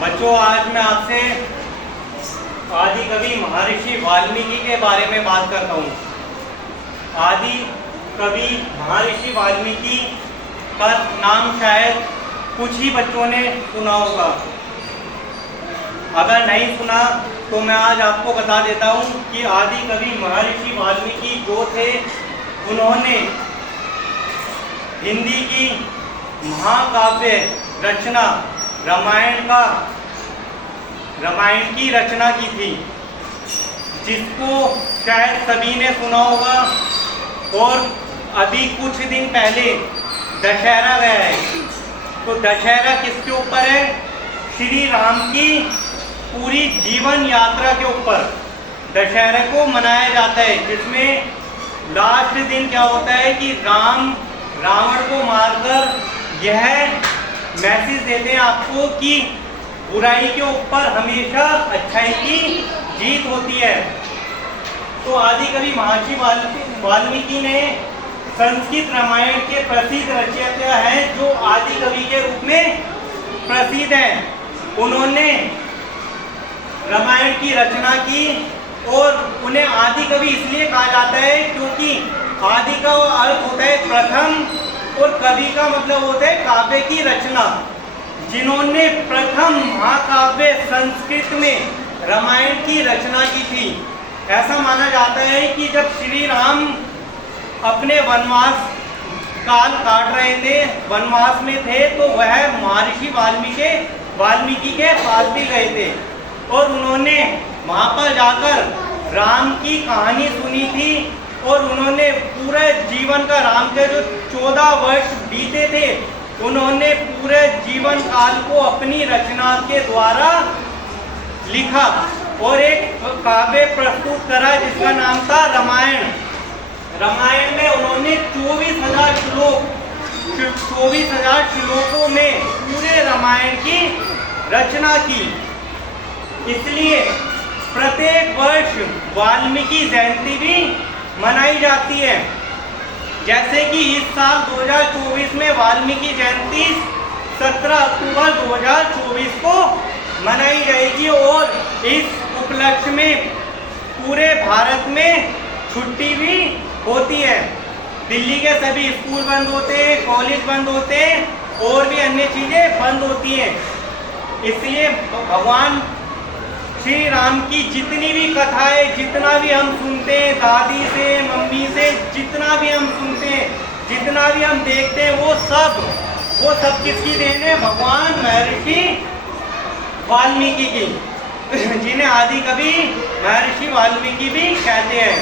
बच्चों, आज मैं आपसे आदि कवि महर्षि वाल्मीकि के बारे में बात करता हूँ। आदि कवि महर्षि वाल्मीकि का नाम शायद कुछ ही बच्चों ने सुना होगा। अगर नहीं सुना तो मैं आज आपको बता देता हूँ कि आदि कवि महर्षि वाल्मीकि जो थे, उन्होंने हिंदी की महाकाव्य रचना रामायण की रचना की थी, जिसको शायद सभी ने सुना होगा। और अभी कुछ दिन पहले दशहरा गया है, तो दशहरा किसके ऊपर है? श्री राम की पूरी जीवन यात्रा के ऊपर दशहरे को मनाया जाता है, जिसमें लास्ट दिन क्या होता है कि राम रावण को मारकर यह मैसेज देते हैं आपको कि बुराई के ऊपर हमेशा अच्छाई की जीत होती है। तो आदि कवि महर्षि वाल्मीकि ने संस्कृत रामायण के प्रसिद्ध रचयिता हैं, जो आदि कवि के रूप में प्रसिद्ध हैं। उन्होंने रामायण की रचना की और उन्हें आदि कवि इसलिए कहा जाता है क्योंकि आदि का अर्थ होता है प्रथम और कवि का मतलब होता है काव्य की रचना। जिन्होंने प्रथम महाकाव्य संस्कृत में रामायण की रचना की थी। ऐसा माना जाता है कि जब श्री राम अपने वनवास काल काट रहे थे, वनवास में थे, तो वह महर्षि वाल्मीकि के पास भी गए थे और उन्होंने वहाँ पर जाकर राम की कहानी सुनी थी। और उन्होंने पूरे जीवन का, राम के जो 14 वर्ष बीते थे, उन्होंने पूरे जीवन काल को अपनी रचना के द्वारा लिखा और एक काव्य प्रस्तुत करा जिसका नाम था रामायण। रामायण में उन्होंने 24,000 श्लोकों में पूरे रामायण की रचना की। इसलिए प्रत्येक वर्ष वाल्मीकि जयंती भी मनाई जाती है। जैसे कि इस साल 2024 में वाल्मीकि जयंती 17 अक्टूबर 2024 को मनाई जाएगी और इस उपलक्ष्य में पूरे भारत में छुट्टी भी होती है। दिल्ली के सभी स्कूल बंद होते हैं, कॉलेज बंद होते हैं और भी अन्य चीज़ें बंद होती हैं। इसलिए भगवान श्री राम की जितनी भी कथाएं, जितना भी हम सुनते हैं, दादी से, मम्मी से, जितना भी हम सुनते हैं, जितना भी हम देखते हैं, वो सब किसकी देन है? भगवान महर्षि वाल्मीकि की, जिन्हें आदि कवि महर्षि वाल्मीकि भी कहते हैं।